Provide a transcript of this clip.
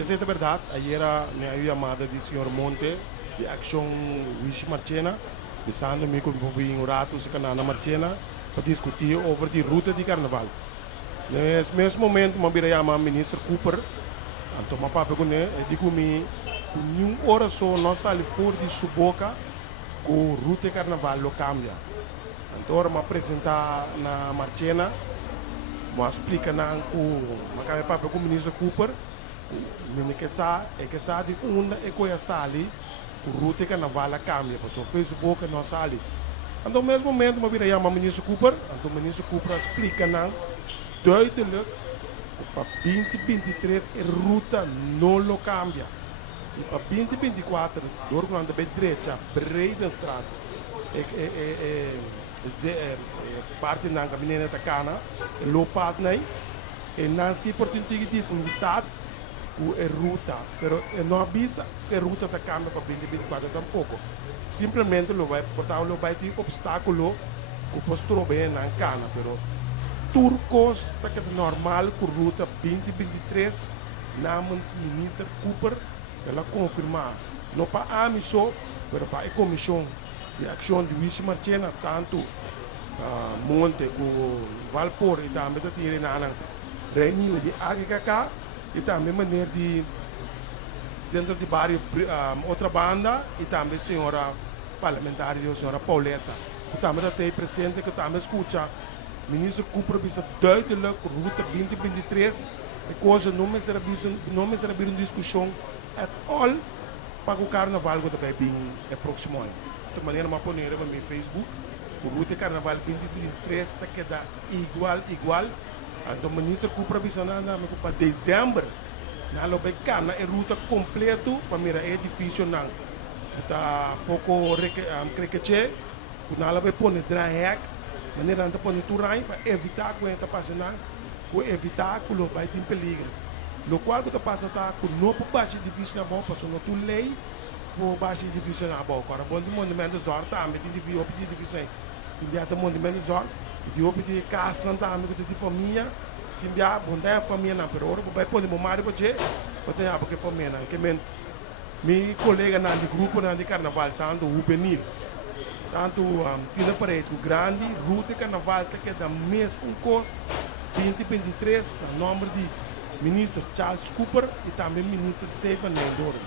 Esa es verdad. Ayer me había llamado el señor Monte de Acción Wish Marchena, pensando me con un rato se canana Marchena para discutir over die route de carnaval. Nesse mesmo momento, eu virei a ministro Cooper, então meu papo com ele, digo me, com nenhuma hora só nós saímos fora de sua boca, com a route de carnaval lo cambia. Então, eu me apresentar na Marchena, me explica na com, meu papo com o ministro Cooper, me que sa de uma e coisa sali, com a route de carnaval cambia, porque o Facebook não sali. Então, no mesmo momento, eu virei a ministro Cooper, então o ministro Cooper explica na duidelijk para 2023 a ruta não lo cambia. E para 2024, door quando bij direita, Breidenstraat, parte na caminhada da cana, lo pad nei, e não se oportunidade de dificuldade com a ruta, pero não avisa que a ruta da cambia para 2024 tampouco. Simplesmente lo vai portar lo vai ter obstáculo que postura bem na cana, pero turcos que é normal com ruta 2023 namens minister Cooper ela confirmar não para a missão mas para a comissão de ação de Wish Marchena tanto Monte com Valpor e também da tira na reunião de AGKK e também maneira de centro de bairro outra banda e também senhora parlamentar senhora Pauleta que também está presente que também escuta ministro Cooper bisa duidelijk route 2023 e coisa não me será uma discussão at all para o carnaval que vai vir no próximo ano. De maneira que eu vou no meu Facebook, o route carnaval 2023 está queda igual. Então o ministro Cooper bisa para dezembro, na vai cana a ruta completo para mira é difícil não. Está pouco creque na vai pôr dry maneira de pôr tu rai para evitar que está passando, para evitar que o vai ter peligro. O qual que está passando com não para baixo difícil na boa, passando tu lei para baixo difícil na boa. Agora bom de monumento zor também tem de optar difícil aí. Enviar de monumento zor, de optar casa também de família, enviar bom da família na perora, vai pôr de momento para ter, para porque família, que meu colega na de grupo na de carnaval tanto o juvenil. Tanto tinha parede grande, ruta carnaval que é da mês curso 2023, o nome de ministro Charles Cooper e também ministro Seifa Nendoro.